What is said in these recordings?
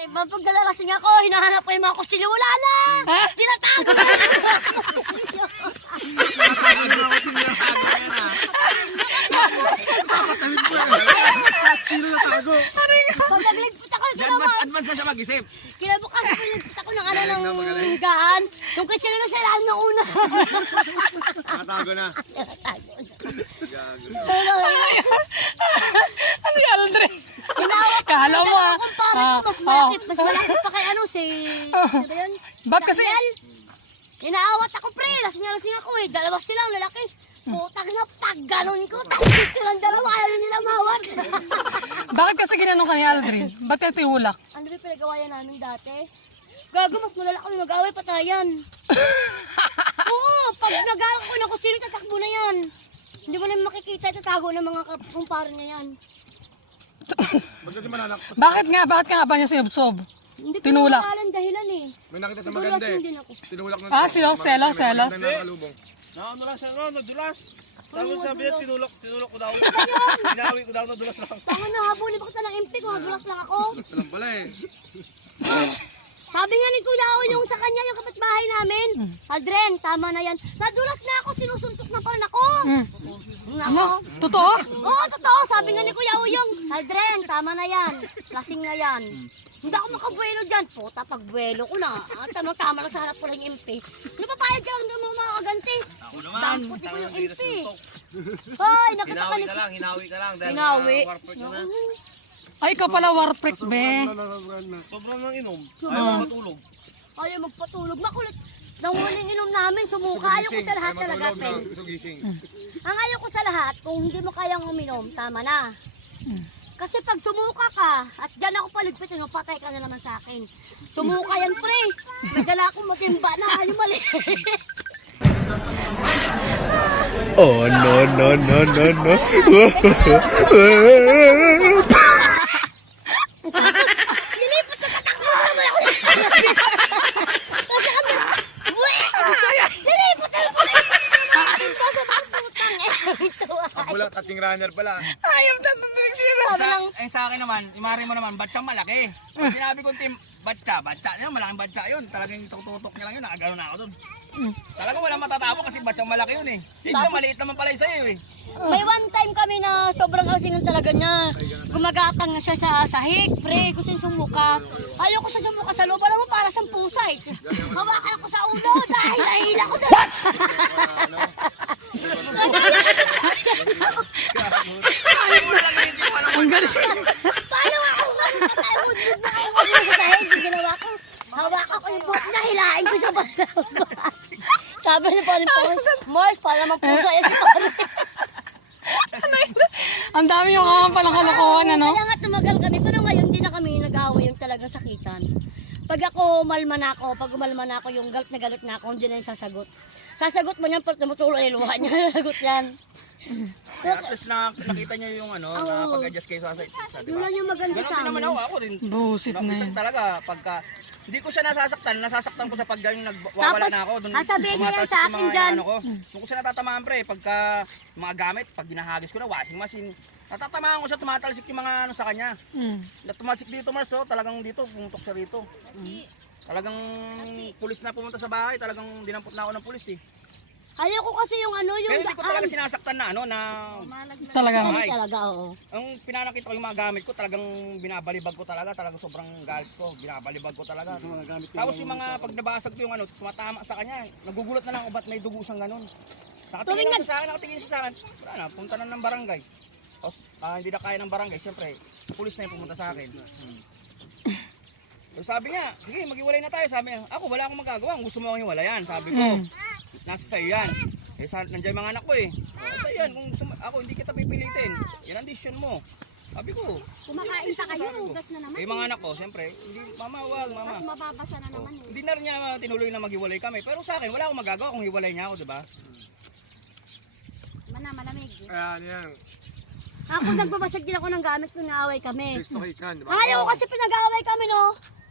Pag nalalasing ako, hinahanap ko yung mga kutsilyo. Wala na! Ha? Tinatago na! Sino natago? Pag nagligpit ako, Advance na siya mag-isip. kinabukas ko nagligpit ako ng ano ng higaan. Yung kutsilyo na sa lahat ng una. Nakatago na. Ano yung Aldrin? Hinawak ko. Kala mo ah. Mas malaki pa kay ano si... Ano ba yun? Ba't kasi? Daniel. Inaawat ako pre. Lasing ako eh. Dalawa silang lalaki. Putang ina, pag ganon ko. Tangkik silang dalawa. Ayaw nila mawag. Bakit kasi ginanong ka ni Aldrin? Ba't ka tinulak? Ano ba yung pinagawayan namin dati? Gago, mas malala kami mag-away, patayan. Oo, pag nag-away ko na kung sino tatakbo na yan. Hindi mo na makikita, tatago ng mga kumpare niya yan. Ba't kasi mananakot? Bakit nga ba niya sinubsob? Hindi ko Tinulak. na dahilan eh. May nakita sa Siguro maganda lasing eh. din ako. Tinulak ng Ah, selos. nakalubong. Naano lang siya, nadulas. Tapos sabi niya, tinulok ko daw. Hinawi ko daw, nadulas lang. Tanga na, habulin ba kita ng MP kung nadulas lang ako? Gusto lang pala eh. Sabi nga ni Kuya O, yung sa kanya, yung kapitbahay namin. Aldren, tama na yan. Nadulas na ako, sinusuntok na pa rin ako. Nako. Totoo? Oo, totoo. Sabi nga ni Kuya O yung, Aldren, tama na yan. Lasing na yan. Hindi ako makabuelo dyan. Puta, pag buelo ko na. Tama lang sa harap ko lang yung MP. Napapayag ka lang doon mga makaganti. Ako naman, Dampot ko yung hindi MP. suntok. Ay, nakita ka Hinawi ni... ka lang, hinawi ka lang. Dahil Hinawi. warport ka na. Ay, ikaw pala warpreak, be. Sobrang nang inom. Ayaw mo matulog. Ayaw magpatulog. Makulit. Nang huling inom namin, sumuka. Ayaw ko sa lahat talaga, friend. Sugising. Ang ayaw ko sa lahat, kung hindi mo kayang uminom, tama na. Kasi pag sumuka ka, at dyan ako paligpit, patay ka na naman sa akin. Sumuka yan, pre. May dala akong matimba na, ayaw mali. Oh no no no no no. Nilipot na tatakbo na naman ako. Kasi kami, nilipot na naman ako. Kabulat at runner pala. Ayaw na. Sabi lang, Sa akin naman, imari mo naman, batsyang malaki. Pag sinabi kong team, batsa yun, malaking batsa yun. Talagang tututok niya lang yun, nakagano na ako dun. Talagang walang matatapos kasi batsyang malaki yun eh. Ito, maliit naman pala yung sa'yo eh. may one time kami na sobrang asingan talaga niya. Gumagatang na siya sa sahig, pre, gusto yung sumuka. Ayaw ko siya sumuka sa loob, alam mo, para siyang pusa eh. Hawakan ako sa ulo dahil nahihila ko doon. Ang galing. Paano ako nga? Patay-wood na ako sa sahig. Yung ginawa ko, hawakan ko yung buhok niya, hilain ko siya pa. Sabi niya pa rin po, Mars, para naman pusa yan si pare. Ang dami yung palang kalokohan, ano? Kaya nga tumagal kami, pero ngayon di na kami nag-away yung talagang sakitan. Pag ako umalma na ako, yung galit na galit na ako, hindi na yung sasagot. Sasagot mo niyan, pag tumutulo yung luha niya, sasagot yan. Kaya at least nakita niya yung ano, nakapag-adjust kayo sa isa, di Yun ba? lang yung maganda Ganon sa din naman amin. ako rin. Busit na Minsan yan. talaga, pagka hindi ko siya nasasaktan ko sa pag yung nagwawala Tapos, na ako. Doon sabihin niya yan tumatalsik sa yung akin mga dyan. Ano ko. Doon ko siya natatamaan pre, pagka mga gamit, pag ginahagis ko na washing machine, natatamaan ko siya, tumatalsik yung mga ano sa kanya. Tumasik dito Mars, oh, talagang dito, pumutok siya rito. Talagang pulis na pumunta sa bahay, talagang dinampot na ako ng pulis eh. Ayaw ko kasi yung ano, yung Pero hindi ko talaga sinasaktan na ano, na Talaga. Ay, talaga, oo. ang pinanakita ko yung mga gamit ko, talagang binabalibag ko talaga, talagang sobrang galit ko, binabalibag ko talaga. Tapos yung mga pag nabasag ko yung ano, tumatama sa kanya, nagugulat na lang ako ba't may dugo siyang ganun. Nakatingin na siya sa akin, nakatingin siya sa akin, wala na, punta na ng barangay. Tapos hindi na kaya ng barangay, siyempre, pulis na yung pumunta sa akin. So, sabi niya, sige maghiwalay na tayo, sabi niya, ako wala akong magagawa, kung gusto mo akong hiwalayan, sabi ko. Nasa sa'yo yan. Eh, nandiyan mga anak ko eh. Nasa yan, kung ako hindi kita pipilitin. Yan ang decision mo. Sabi ko. Kumakain pa kayo, ugas na naman. Eh, mga anak ko, siyempre, hindi, mama, wag, mama. Mas mababasa na naman eh. Hindi na rin niya tinuloy na maghiwalay kami. Pero sa akin, wala akong magagawa kung hiwalay niya ako, di ba? Malamig. Ayan, yan. Ako nagbabasag din ako ng gamit kung naaway kami. Restoration, di ba? Ayaw ko kasi pinag-aaway kami, no?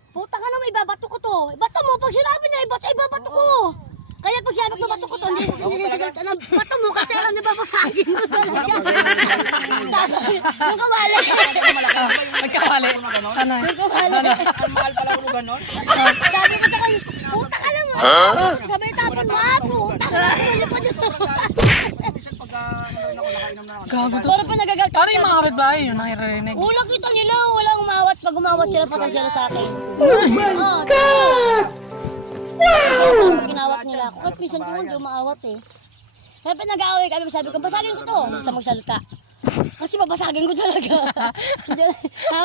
Puta ka naman, ibabato ko to. Ibato mo, pag sinabi niya, ibabato ko. Kaya pag sinabi ko, bato ko to, hindi siya bato mo kasi alam niya babasagin mo talaga. Sabi, yung kawali. Nagkawali. Sana. Yung kawali. ganon. Sabi ko sa kanya, puta ka naman. Sabi niya, tapon mo ha, puta ka naman. Minsan pag ako, nakainom na ako. Gago to. Pero pa nagagal. Paano yung mga kapitbahay yun, nakiririnig? Una kita nila, walang umawat. Pag umawat sila, patay sila sa akin. Oh my God! Wow! Ginawat nila ako. Kahit minsan ko hindi umaawat eh. Kaya pa nag-aaway kami, sabi ko, basagin ko to. Sa magsalita. Kasi babasagin ko talaga.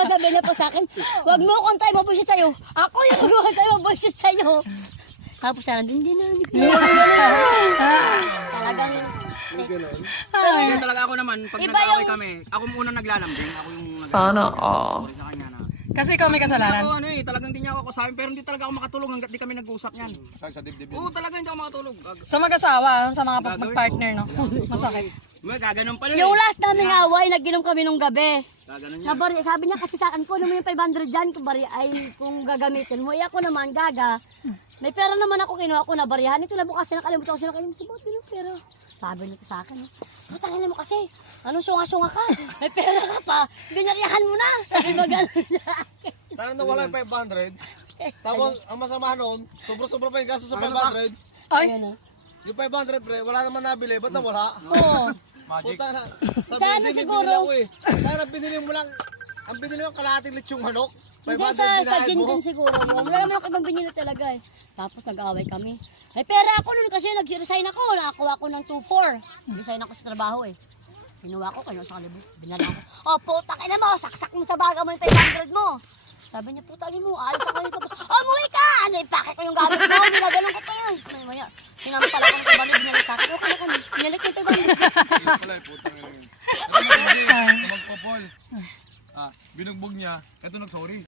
Sabi niya pa sa akin, wag mo kung tayo mabusit sa'yo. Ako yung wag tayo mabusit sa'yo. Tapos siya, hindi na. Talagang... Kaya talaga ako naman, pag Iba nag-away yung- kami, ako muna naglalambing, ako yung Sana all. sa kanya na. Kasi ikaw may kasalanan. Ako ano talagang hindi niya ako kasabi, pero hindi talaga ako makatulog hanggat di kami nag-uusap niyan. Sa dibdib Oo, talaga hindi ako makatulog. Sa mag-asawa, sa mga mag-partner, no? Masakit. May gaganon pala Yung last naming away, nag-inom kami nung gabi. Gaganon niya. Nabari, sabi niya kasi sa akin, kunin mo yung 500 dyan, kung, bari, ay, kung gagamitin mo. Ako naman, gaga. May pera naman ako, kinuha ko na barihan. Ito na bukas, nakalimutan ko sila kayo. Sabi, yung pera. Sabi nito sa akin, putangin mo kasi, anong sunga-sunga ka? May pera ka pa, binariyahan mo na. Sabi ba gano'n niya? Tayo na wala yung 500. Tapos, ang masama noon, sobra-sobra pa yung gasto sa 500. Ay, Yan, ah. Yung 500, pre, wala naman nabili. Ba't nawala? Oo. Puta na. Sabi, Sana hindi, may siguro. binili ako eh. Sana binili mo lang, ang binili mo kalahating lechong manok. Hindi 500 sa binayad gin mo. din siguro yun. Wala naman ako ibang binili talaga eh. Tapos nag-away kami. May pera ako nun kasi nag-resign ako. Nakakuha ko ng 2-4. Resign ako sa trabaho eh. Pinuha ko kayo sa kalibo. Binala ko. Oh, puta ka na mo. Saksak mo sa baga mo ng 500 mo. Sabi niya, puta mo. Alis ako dito. Umuwi ka! Ano, ipake ko yung gamit mo. Ginaganon ko pa yan. Maya, sinamantala ko ng 500. Binalik sa akin. Okay na kami. Binalik yung 500. Pala, putang ina yun. Magpapol. Binugbog niya, eto nag-sorry.